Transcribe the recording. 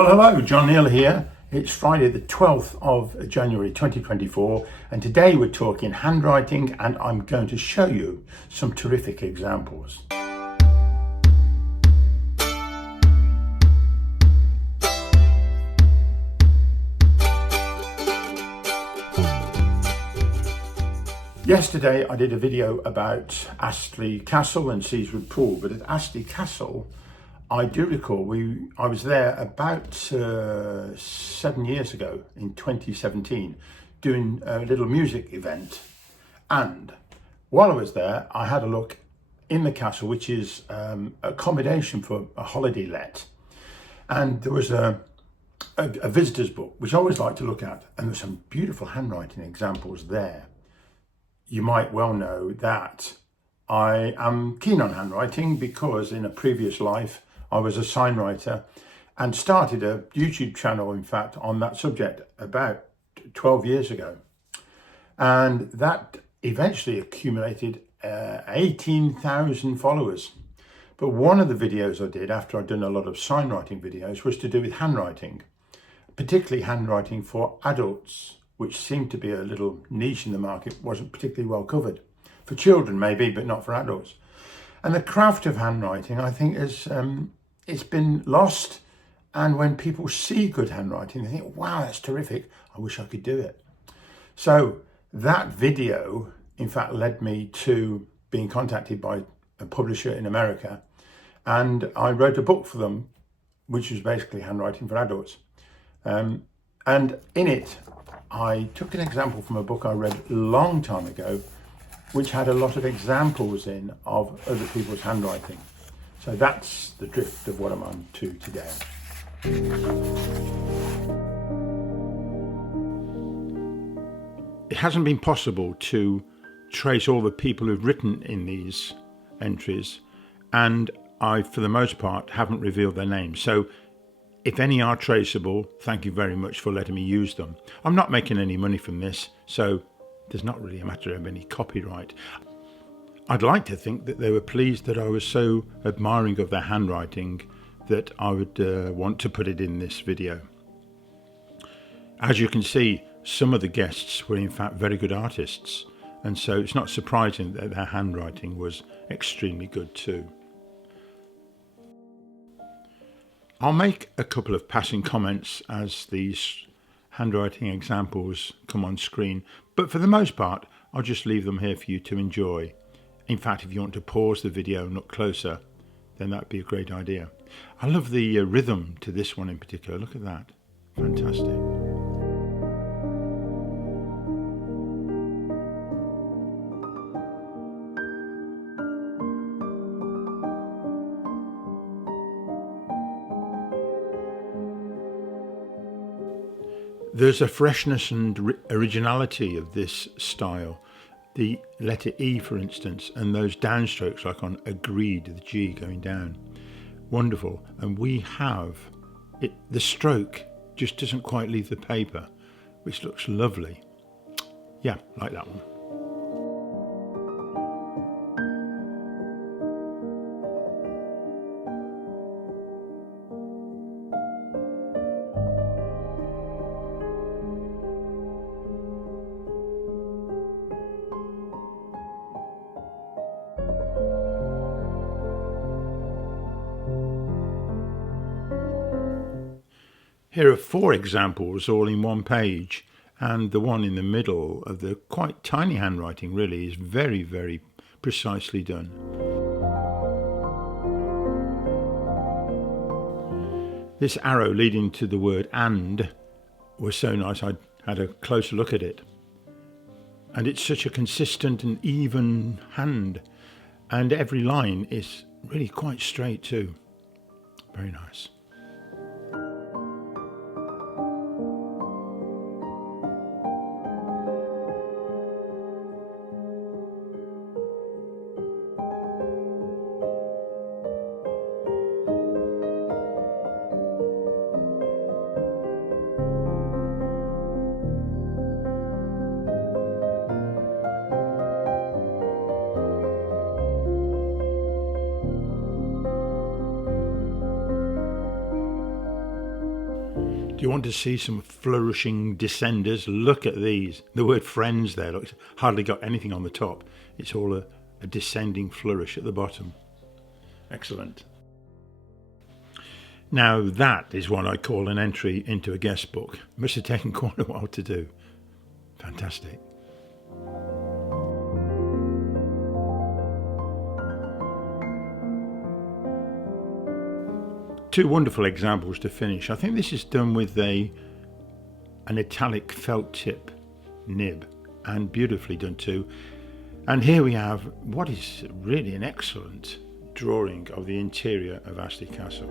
Well, hello, John Neal here. It's Friday the 12th of January 2024 and today we're talking handwriting and I'm going to show you some terrific examples. Yesterday I did a video about Astley Castle and Seaswood Pool, but at Astley Castle I do recall I was there about 7 years ago in 2017 doing a little music event, and while I was there I had a look in the castle, which is accommodation for a holiday let, and there was a visitor's book which I always like to look at, and there's some beautiful handwriting examples there. You might well know that I am keen on handwriting because in a previous life I was a sign writer and started a YouTube channel, in fact, on that subject about 12 years ago. And that eventually accumulated 18,000 followers. But one of the videos I did after I'd done a lot of sign writing videos was to do with handwriting, particularly handwriting for adults, which seemed to be a little niche in the market, wasn't particularly well covered. For children maybe, but not for adults. And the craft of handwriting, I think, is it's been lost, and when people see good handwriting they think, wow, that's terrific, I wish I could do it. So that video in fact led me to being contacted by a publisher in America, and I wrote a book for them which was basically handwriting for adults, and in it I took an example from a book I read a long time ago which had a lot of examples in of other people's handwriting. So that's the drift of what I'm on to today. It hasn't been possible to trace all the people who've written in these entries, and I, for the most part, haven't revealed their names. So if any are traceable, thank you very much for letting me use them. I'm not making any money from this, so there's not really a matter of any copyright. I'd like to think that they were pleased that I was so admiring of their handwriting that I would want to put it in this video. As you can see, some of the guests were in fact very good artists, and so it's not surprising that their handwriting was extremely good too. I'll make a couple of passing comments as these handwriting examples come on screen, but for the most part I'll just leave them here for you to enjoy. In fact, if you want to pause the video and look closer, then that'd be a great idea. I love the rhythm to this one in particular. Look at that. Fantastic. There's a freshness and originality of this style. The letter E, for instance, and those downstrokes like on agreed, the G going down. Wonderful. And we have it, the stroke just doesn't quite leave the paper, which looks lovely. Yeah, like that one. Here are 4 examples all in one page, and the one in the middle of the quite tiny handwriting really is very, very precisely done. This arrow leading to the word "and" was so nice I had a closer look at it. And it's such a consistent and even hand, and every line is really quite straight too. Very nice. Do you want to see some flourishing descenders? Look at these. The word friends there, look, hardly got anything on the top. It's all a descending flourish at the bottom. Excellent. Now that is what I call an entry into a guest book. Must have taken quite a while to do. Fantastic. Two wonderful examples to finish. I think this is done with an italic felt tip nib, and beautifully done too. And here we have what is really an excellent drawing of the interior of Astley Castle.